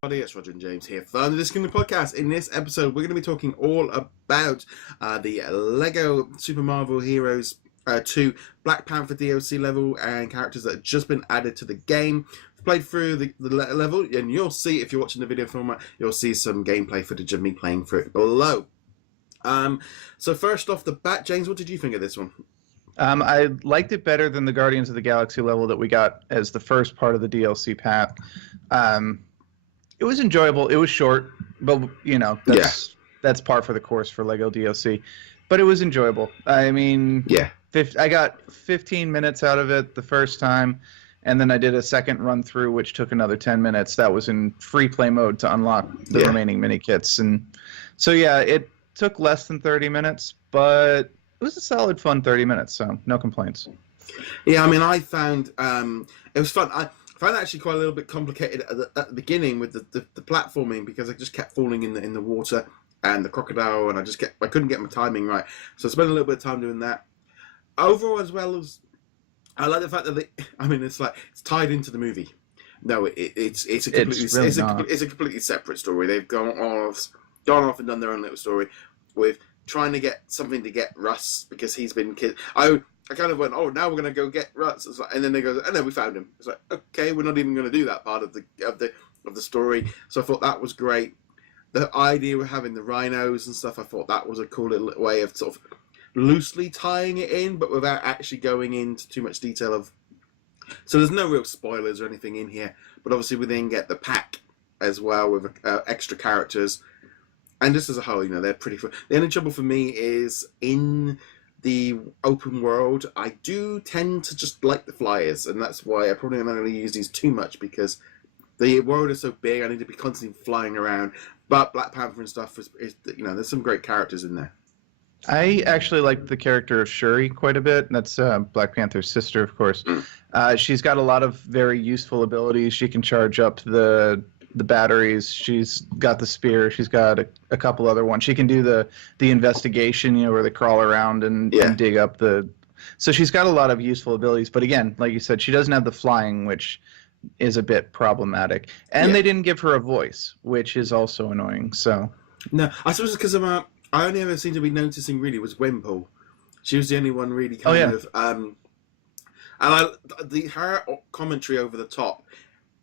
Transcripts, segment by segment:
everybody, it's Roger and James here from the DisKingdom podcast. In this episode, we're going to be talking all about the Lego Super Marvel Heroes 2 Black Panther DLC level and characters that have just been added to the game. I've played through the level, and you'll see, if you're watching the video format, you'll see some gameplay footage of me playing through it below. So first off the bat, James, what did you think of this one? I liked it better than the Guardians of the Galaxy level that we got as the first part of the DLC path. It was enjoyable. It was short, but that's par for the course for Lego DLC. But it was enjoyable. I mean, I got 15 minutes out of it the first time, and then I did a second run through, which took another 10 minutes. That was in free play mode to unlock the remaining mini kits, and so it took less than 30 minutes, but it was a solid, fun 30 minutes. So no complaints. Yeah, I mean, I found it was fun. I found it actually quite a little bit complicated at the beginning with the platforming, because I just kept falling in the water and the crocodile, and I couldn't get my timing right. So I spent a little bit of time doing that. Overall, as well as I like the fact that it's tied into the movie. No, it's a completely separate story. They've gone off and done their own little story with trying to get something to get Russ because he's been killed. I kind of went, oh, now we're going to go get Russ. And then they go, and then we found him. It's like, okay, we're not even going to do that part of the story. So I thought that was great. The idea of having the rhinos and stuff, I thought that was a cool little way of sort of loosely tying it in, but without actually going into too much detail of. So there's no real spoilers or anything in here, but obviously we then get the pack as well with extra characters. And just as a whole, they're pretty fun. The only trouble for me is in the open world, I do tend to just like the flyers, and that's why I probably am not going to use these too much, because the world is so big, I need to be constantly flying around. But Black Panther and stuff is there's some great characters in there. I actually like the character of Shuri quite a bit. That's Black Panther's sister, of course. She's got a lot of very useful abilities. She can charge up the batteries. She's got the spear. She's got a couple other ones. She can do the investigation, where they crawl around and dig up the. So she's got a lot of useful abilities. But again, like you said, she doesn't have the flying, which is a bit problematic. And they didn't give her a voice, which is also annoying. So no, I suppose it's because I only ever seem to be noticing really was Gwenpool. She was the only one really of. And her commentary over the top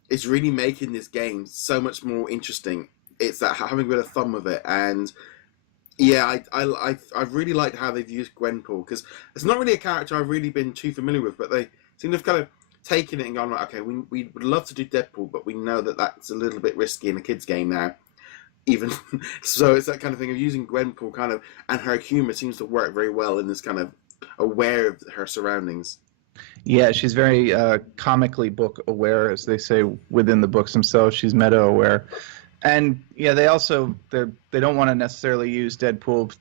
is really making this game so much more interesting. It's that having a bit of fun with it, and I really liked how they've used Gwenpool, because it's not really a character I've really been too familiar with, but they seem to have kind of taken it and gone, okay, we would love to do Deadpool, but we know that that's a little bit risky in a kid's game now. Even so, it's that kind of thing of using Gwenpool kind of, and her humor seems to work very well in this kind of aware of her surroundings. Yeah, she's very comically book aware, as they say within the books themselves. She's meta aware, and they also they don't want to necessarily use Deadpool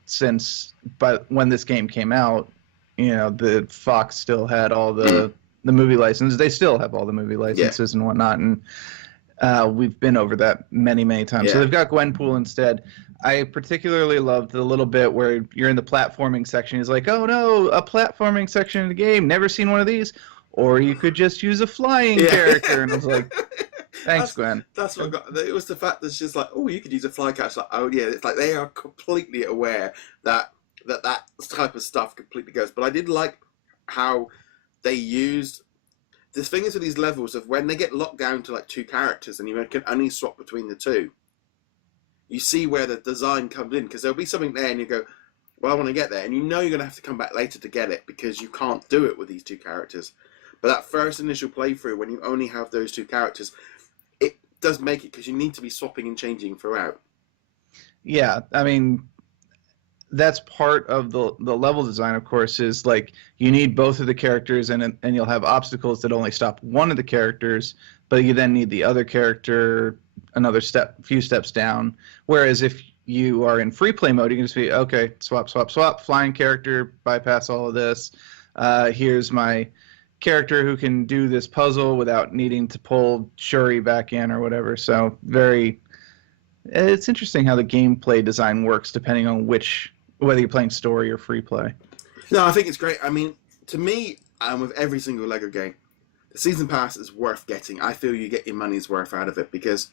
but when this game came out, the Fox still had all the movie licenses. They still have all the movie licenses and whatnot, and we've been over that many times. So they've got Gwenpool instead. I particularly loved the little bit where you're in the platforming section. He's like, oh no, a platforming section in the game. Never seen one of these. Or you could just use a flying character. And I was like, thanks, Gwen. That's what I got. It was the fact that she's like, oh, you could use a flying character. Like, oh yeah, it's like they are completely aware that type of stuff completely goes. But I did like how they used. The thing is with these levels of when they get locked down to like two characters and you can only swap between the two, you see where the design comes in, because there'll be something there and you go, well, I want to get there, and you're going to have to come back later to get it because you can't do it with these two characters. But that first initial playthrough, when you only have those two characters, it does make it, because you need to be swapping and changing throughout. Yeah, I mean, that's part of the level design, of course, is like you need both of the characters, and you'll have obstacles that only stop one of the characters, but you then need the other character another few steps down. Whereas if you are in free play mode, you can just be, okay, swap, flying character, bypass all of this. Here's my character who can do this puzzle without needing to pull Shuri back in or whatever. So it's interesting how the gameplay design works depending on whether you're playing story or free play. No, I think it's great. I mean, to me, with every single Lego game, the season pass is worth getting. I feel you get your money's worth out of it, because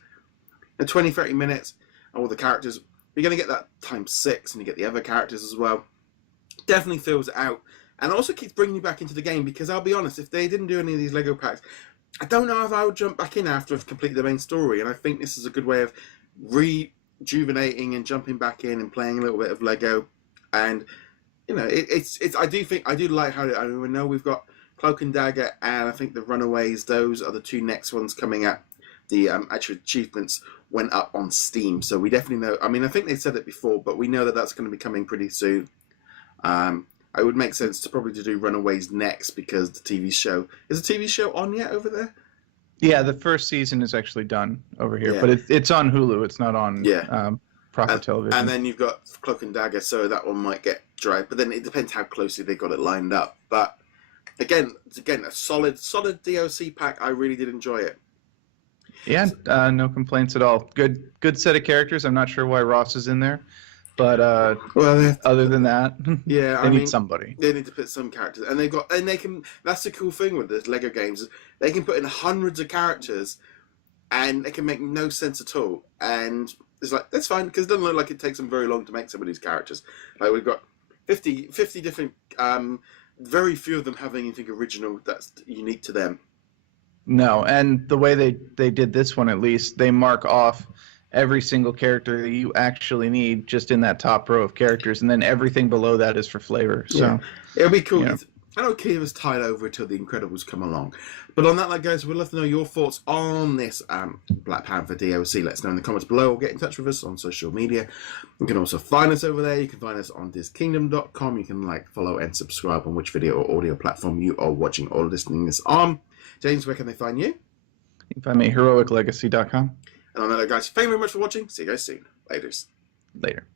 in 20, 30 minutes, all the characters. You're going to get that times 6, and you get the other characters as well. Definitely fills it out, and also keeps bringing you back into the game, because I'll be honest, if they didn't do any of these Lego packs, I don't know if I would jump back in after I've completed the main story, and I think this is a good way of rejuvenating and jumping back in and playing a little bit of Lego. And you know, it's I do like how I know we've got Cloak and Dagger, and I think the Runaways. Those are the 2 next ones coming up. The actual achievements went up on Steam, so we definitely know. I mean, I think they said it before, but we know that that's going to be coming pretty soon. It would make sense to probably to do Runaways next, because the TV show is the TV show on yet over there. Yeah, the first season is actually done over here, but it's on Hulu. It's not on proper television. And then you've got Cloak and Dagger, so that one might get dry. But then it depends how closely they got it lined up. But again, a solid DLC pack. I really did enjoy it. Yeah, no complaints at all. Good set of characters. I'm not sure why Ross is in there. But other than that, yeah, they need somebody. They need to put some characters, and they can. That's the cool thing with the Lego games, is they can put in hundreds of characters, and they can make no sense at all. And it's like, that's fine, because it doesn't look like it takes them very long to make some of these characters. Like, we've got 50 different. Very few of them have anything original that's unique to them. No, and the way they did this one, at least, they mark off every single character that you actually need just in that top row of characters, and then everything below that is for flavor. So yeah. It'll be cool. Yeah. I know Kiva's tied over until the Incredibles come along. But on that, like, guys, we'd love to know your thoughts on this Black Panther DLC. Let us know in the comments below, or get in touch with us on social media. You can also find us over there. You can find us on DisKingdom.com. You can like, follow, and subscribe on which video or audio platform you are watching or listening this on. James, where can they find you? You can find me at heroiclegacy.com. And on that, guys, thank you very much for watching. See you guys soon. Laters. Later.